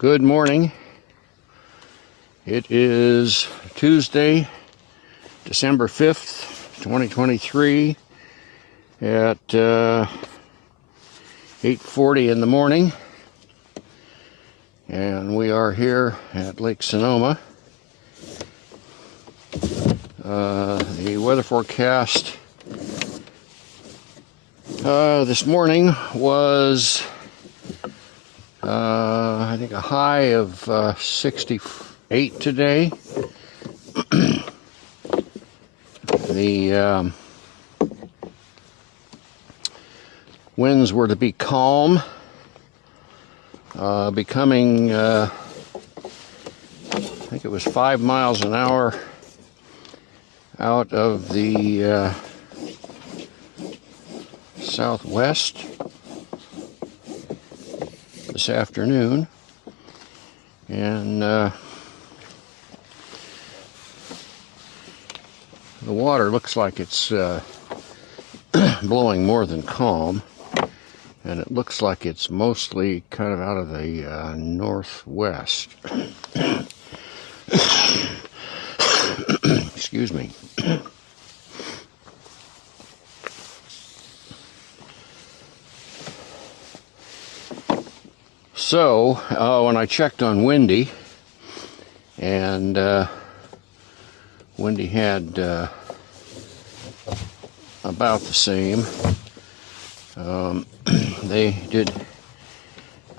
Good morning. It is Tuesday, December 5th, 2023 at 8:40 in the morning, and we are here at Lake Sonoma. The weather forecast this morning was I think a high of 68 today. The winds were to be calm, becoming I think it was 5 miles an hour out of the southwest this afternoon, and the water looks like it's blowing more than calm, and it looks like it's mostly kind of out of the northwest. Excuse me. So, when I checked on Windy, and Windy had about the same. They did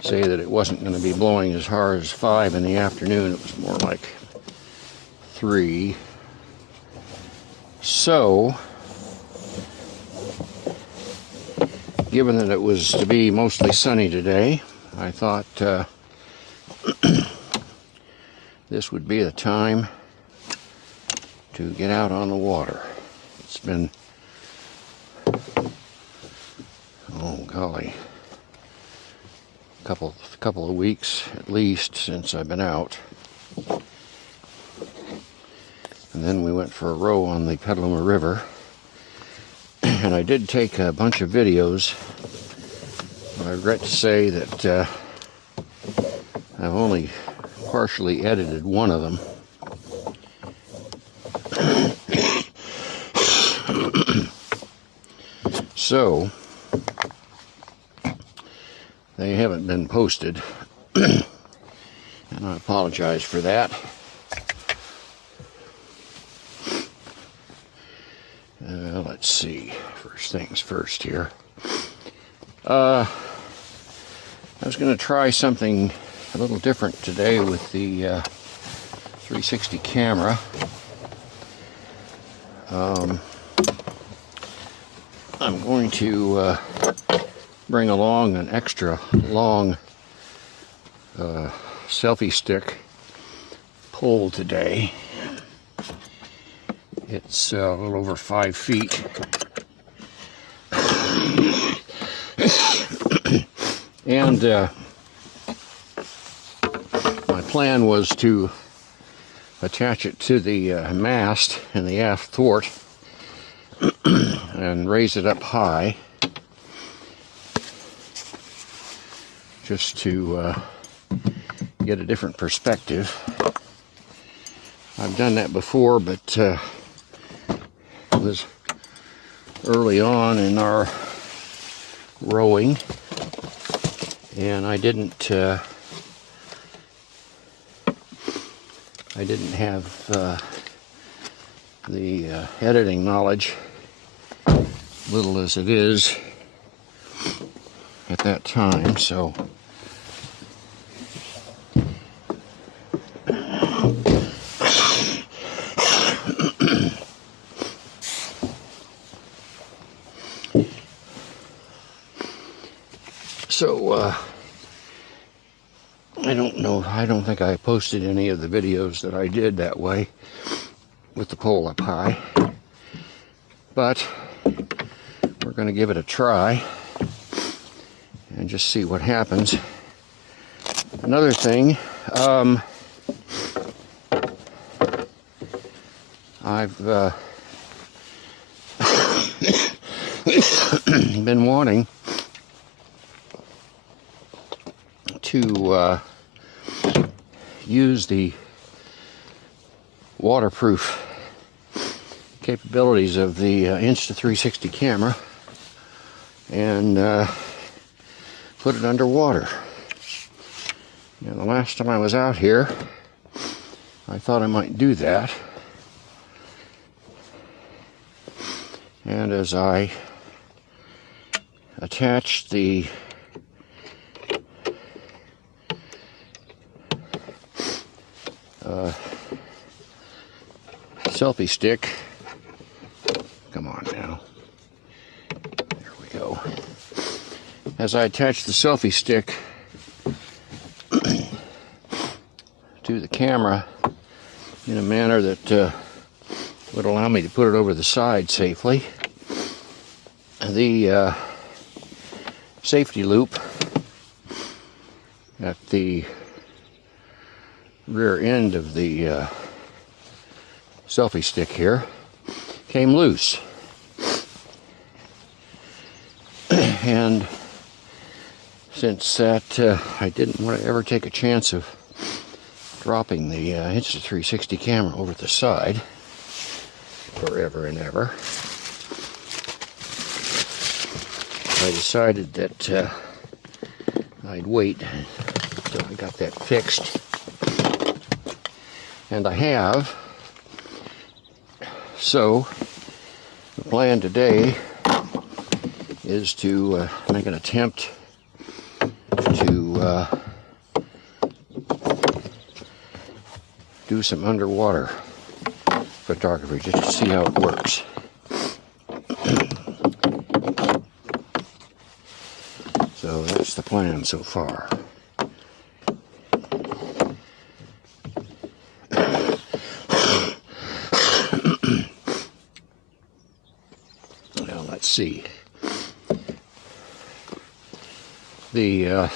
say that it wasn't going to be blowing as hard as 5 in the afternoon. It was more like 3. So, given that it was to be mostly sunny today, I thought this would be the time to get out on the water. It's been, oh golly, a couple of weeks at least since I've been out. And then we went for a row on the Petaluma River, and I did take a bunch of videos. I regret to say that I've only partially edited one of them. So, they haven't been posted, and I apologize for that. Let's see, first things first here. I was going to try something a little different today with the 360 camera. I'm going to bring along an extra long selfie stick pole today. It's a little over 5 feet. And my plan was to attach it to the mast in the aft thwart and raise it up high, just to get a different perspective. I've done that before, but it was early on in our rowing, and I didn't have the editing knowledge, little as it is at that time. So I don't think I posted any of the videos that I did that way with the pole up high, but we're going to give it a try and just see what happens. Another thing, I've been wanting to use the waterproof capabilities of the Insta360 camera and put it underwater. Now, the last time I was out here, I thought I might do that. And as I attached the selfie stick, come on now, there we go. As I attached the selfie stick to the camera in a manner that would allow me to put it over the side safely, the safety loop at the rear end of the selfie stick here came loose. And since that I didn't want to ever take a chance of dropping the Insta360 camera over the side forever and ever, I decided that I'd wait until I got that fixed. And I have. So the plan today is to make an attempt to do some underwater photography just to see how it works. So that's the plan so far. Well, let's see. The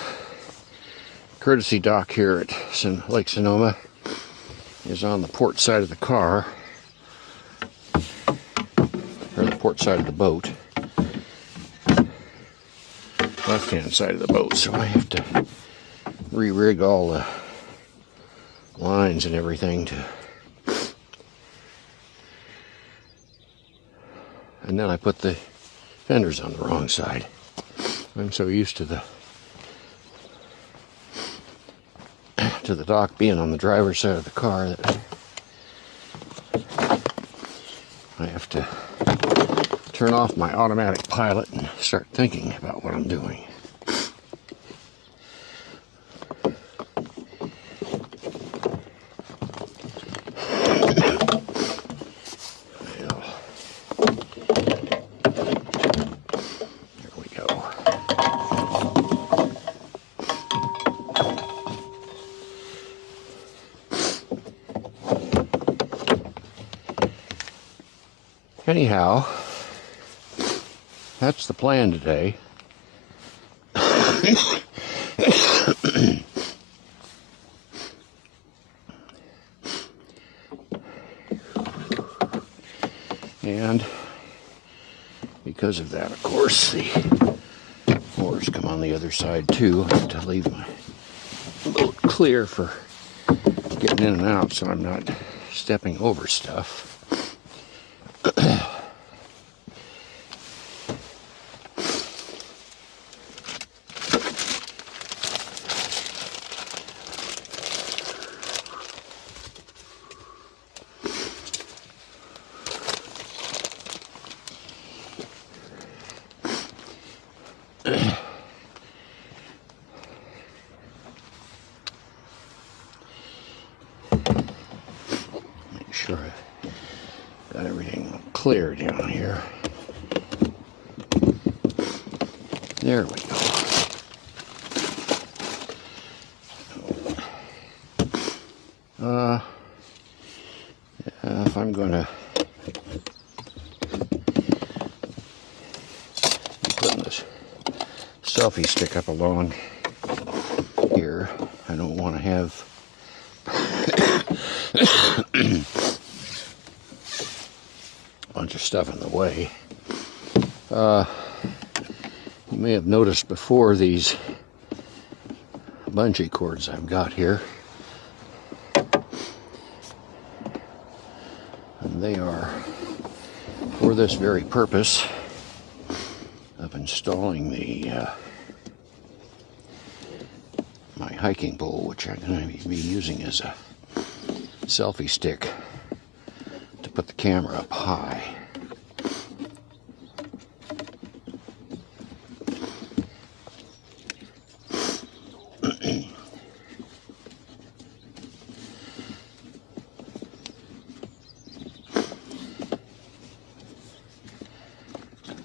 courtesy dock here at Lake Sonoma is on the port side of the car, or the port side of the boat, left-hand side of the boat, so I have to re-rig all the lines and everything and then I put the fenders on the wrong side. I'm so used to the dock being on the driver's side of the car that I have to turn off my automatic pilot and start thinking about what I'm doing. Anyhow, that's the plan today. And because of that, of course, the oars come on the other side too. I have to leave my boat clear for getting in and out so I'm not stepping over stuff. Make sure I got everything clear down here. There we go. If I'm going to be putting this selfie stick up along here, I don't want to have a bunch of stuff in the way. You may have noticed before these bungee cords I've got here. they are for this very purpose of installing the my hiking pole, which I'm going to be using as a selfie stick to put the camera up high.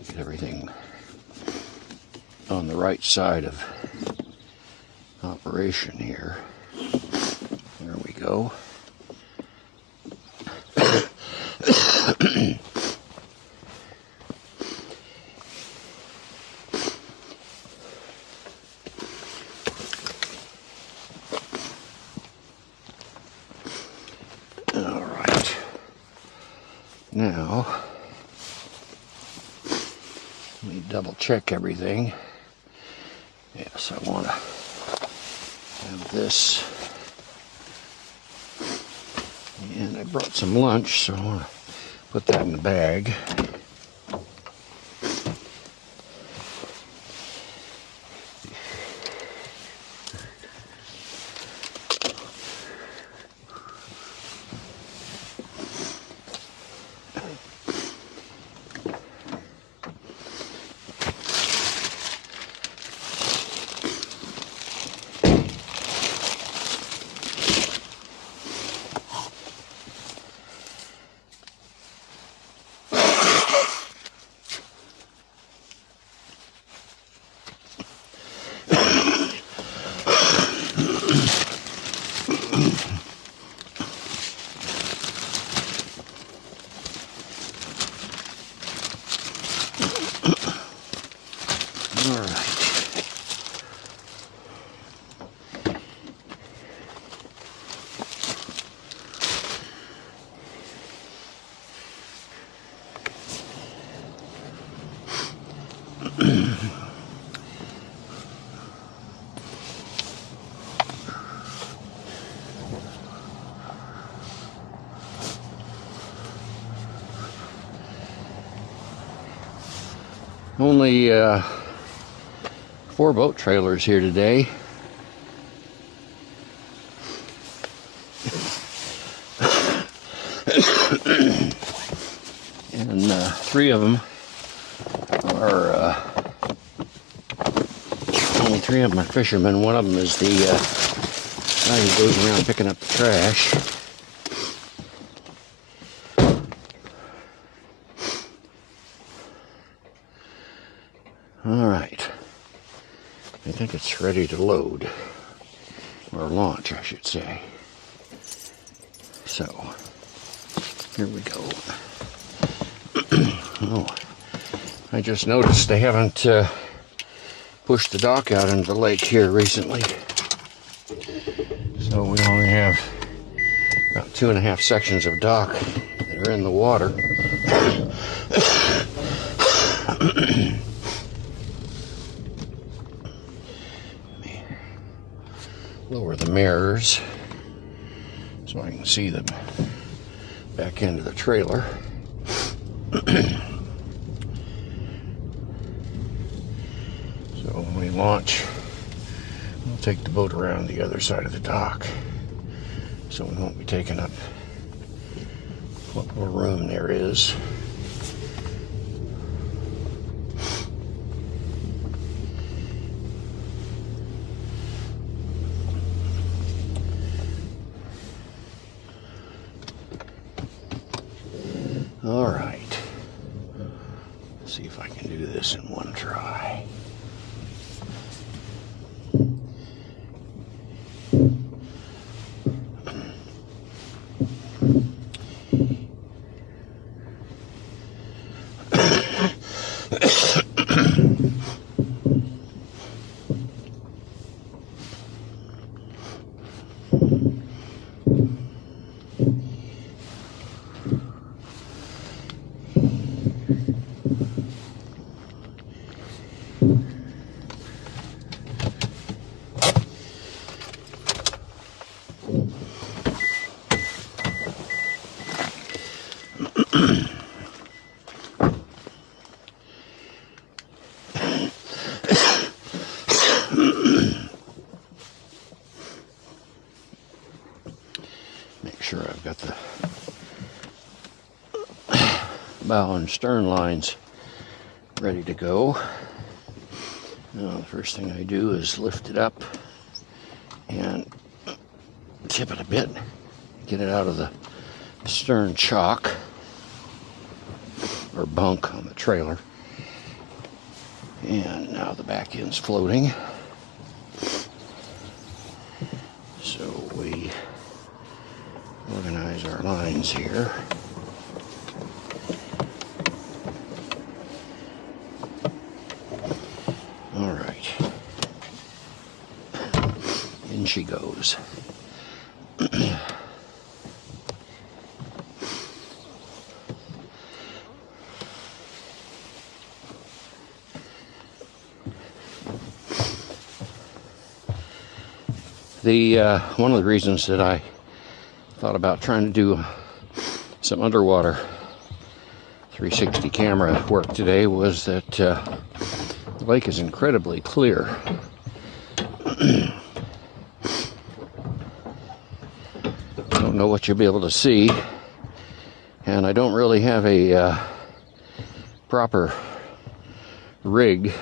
Get everything on the right side of operation here. There we go. All right. Now, let me double check everything. Yes, I want to have this. And I brought some lunch, so I want to put that in the bag. All right. Only 4 boat trailers here today. And 3 of them are only 3 of them are fishermen. One of them is the guy who goes around picking up the trash. All right, I think it's ready to load, or launch, I should say. So, here we go. Oh, I just noticed they haven't pushed the dock out into the lake here recently. So we only have about 2.5 sections of dock that are in the water. Lower the mirrors so I can see them back into the trailer. So when we launch, we'll take the boat around the other side of the dock, so we won't be taking up what little room there is. All right, let's see if I can do this in one try. sure I've got the bow and stern lines ready to go. Now the first thing I do is lift it up and tip it a bit, get it out of the stern chock or bunk on the trailer. And now the back end's floating. So we organize our lines here. All right. In she goes. One of the reasons that I thought about trying to do some underwater 360 camera work today was that the lake is incredibly clear. Don't know what you'll be able to see, and I don't really have a proper rig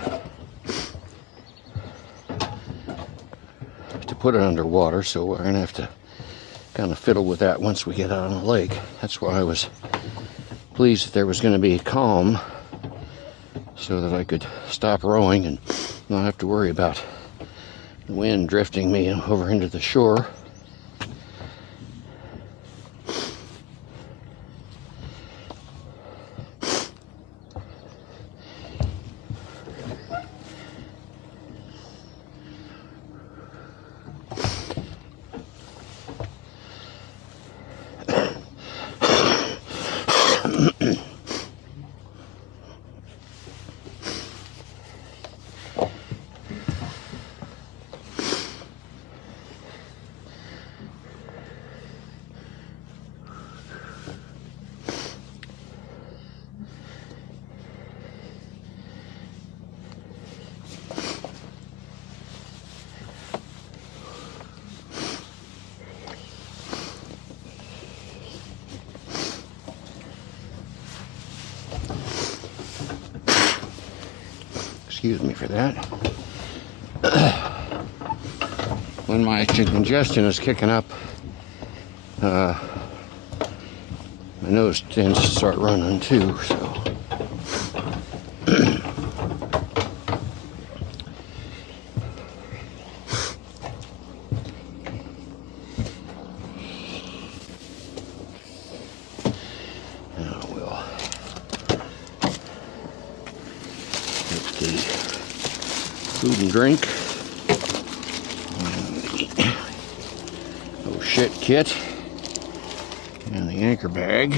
to put it underwater, so we're gonna have to kind of fiddle with that once we get out on the lake. That's why I was pleased that there was going to be calm, so that I could stop rowing and not have to worry about the wind drifting me over into the shore. Excuse me for that. When my congestion is kicking up, my nose tends to start running too, so. Now we'll get the food and drink, and the oh shit kit, and the anchor bag.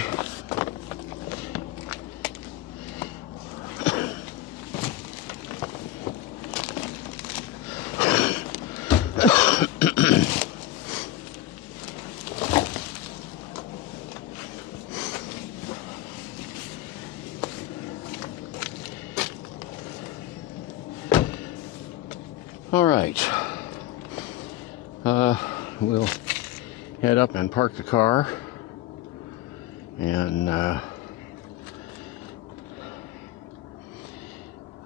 All right, we'll head up and park the car, and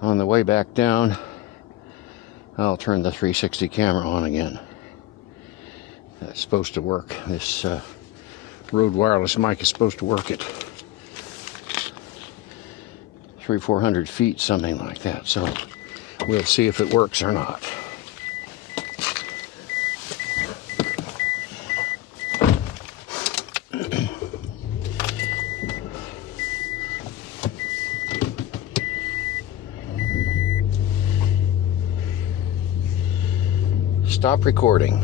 on the way back down, I'll turn the 360 camera on again. That's supposed to work. This Rode wireless mic is supposed to work at 300-400 feet, something like that. So we'll see if it works or not. Stop recording.